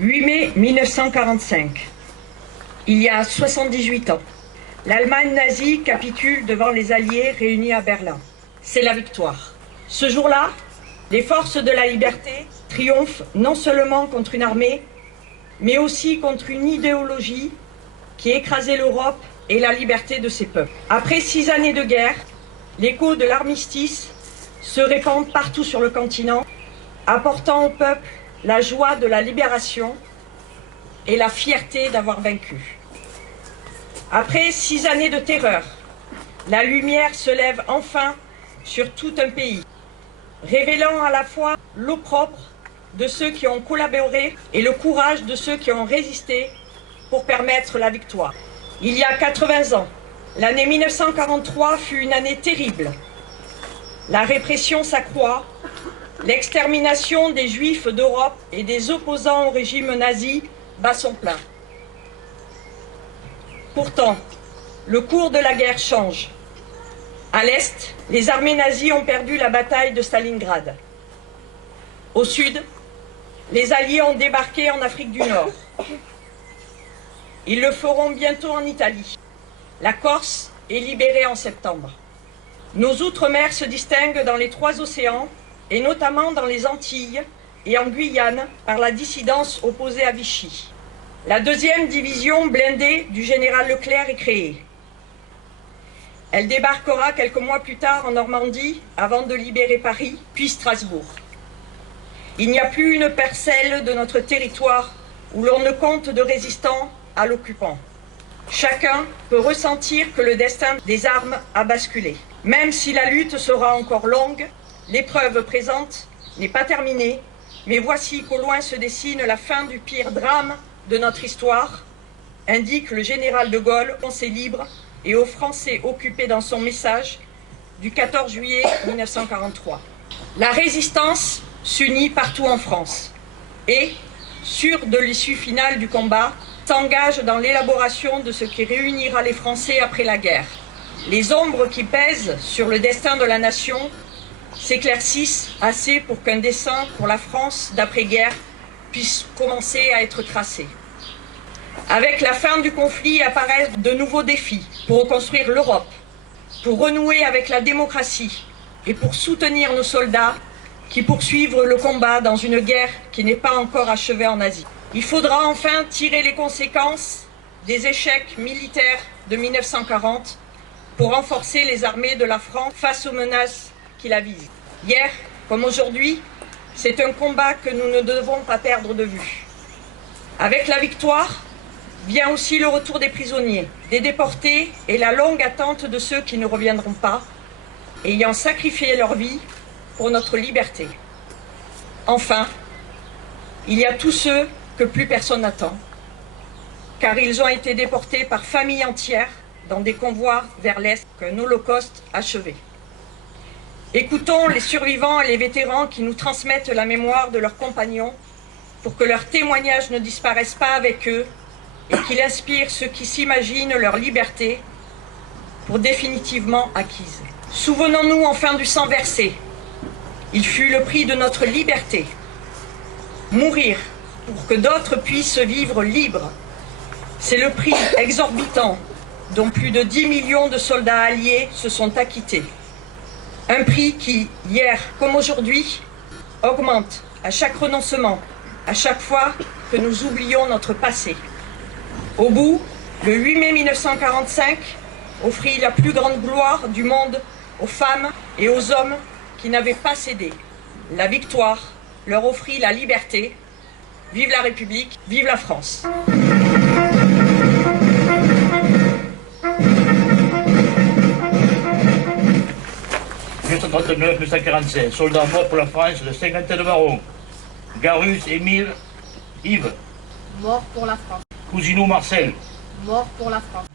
8 mai 1945. Il y a 78 ans. L'Allemagne nazie capitule devant les Alliés réunis à Berlin. C'est la victoire. Ce jour-là, les forces de la liberté triomphent non seulement contre une armée, mais aussi contre une idéologie qui écrasait l'Europe et la liberté de ses peuples. Après 6 années de guerre, l'écho de l'armistice se répand partout sur le continent, apportant au peuple la joie de la libération et la fierté d'avoir vaincu. Après 6 années de terreur, la lumière se lève enfin sur tout un pays, révélant à la fois l'opprobre de ceux qui ont collaboré et le courage de ceux qui ont résisté pour permettre la victoire. Il y a 80 ans, l'année 1943 fut une année terrible. La répression s'accroît, l'extermination des Juifs d'Europe et des opposants au régime nazi bat son plein. Pourtant, le cours de la guerre change. À l'Est, les armées nazies ont perdu la bataille de Stalingrad. Au Sud, les Alliés ont débarqué en Afrique du Nord. Ils le feront bientôt en Italie. La Corse est libérée en septembre. Nos outre-mer se distinguent dans les 3 océans, et notamment dans les Antilles et en Guyane par la dissidence opposée à Vichy. La 2e division blindée du général Leclerc est créée. Elle débarquera quelques mois plus tard en Normandie avant de libérer Paris, puis Strasbourg. Il n'y a plus une parcelle de notre territoire où l'on ne compte de résistants à l'occupant. Chacun peut ressentir que le destin des armes a basculé. Même si la lutte sera encore longue, l'épreuve présente n'est pas terminée, mais voici qu'au loin se dessine la fin du pire drame de notre histoire, indique le général de Gaulle, Français libre et aux Français occupés dans son message du 14 juillet 1943. La résistance s'unit partout en France et, sûre de l'issue finale du combat, s'engage dans l'élaboration de ce qui réunira les Français après la guerre. Les ombres qui pèsent sur le destin de la nation s'éclaircissent assez pour qu'un dessein pour la France d'après-guerre puisse commencer à être tracé. Avec la fin du conflit apparaissent de nouveaux défis pour reconstruire l'Europe, pour renouer avec la démocratie et pour soutenir nos soldats qui poursuivent le combat dans une guerre qui n'est pas encore achevée en Asie. Il faudra enfin tirer les conséquences des échecs militaires de 1940 pour renforcer les armées de la France face aux menaces qui la visent. Hier, comme aujourd'hui, c'est un combat que nous ne devons pas perdre de vue. Avec la victoire, vient aussi le retour des prisonniers, des déportés et la longue attente de ceux qui ne reviendront pas, ayant sacrifié leur vie pour notre liberté. Enfin, il y a tous ceux que plus personne n'attend, car ils ont été déportés par familles entières dans des convois vers l'Est qu'un holocauste achevé. Écoutons les survivants et les vétérans qui nous transmettent la mémoire de leurs compagnons pour que leurs témoignages ne disparaissent pas avec eux et qu'il inspire ceux qui s'imaginent leur liberté pour définitivement acquise. Souvenons-nous enfin du sang versé. Il fut le prix de notre liberté. Mourir pour que d'autres puissent vivre libres. C'est le prix exorbitant dont plus de 10 millions de soldats alliés se sont acquittés. Un prix qui, hier comme aujourd'hui, augmente à chaque renoncement, à chaque fois que nous oublions notre passé. Au bout, le 8 mai 1945 offrit la plus grande gloire du monde aux femmes et aux hommes qui n'avaient pas cédé. La victoire leur offrit la liberté. Vive la République, vive la France. 1939-1945, soldats morts pour la France de Saint-Quentin-de-Baron. Garus, Émile, Yves. Mort pour la France. Cousineau, Marcel. Mort pour la France.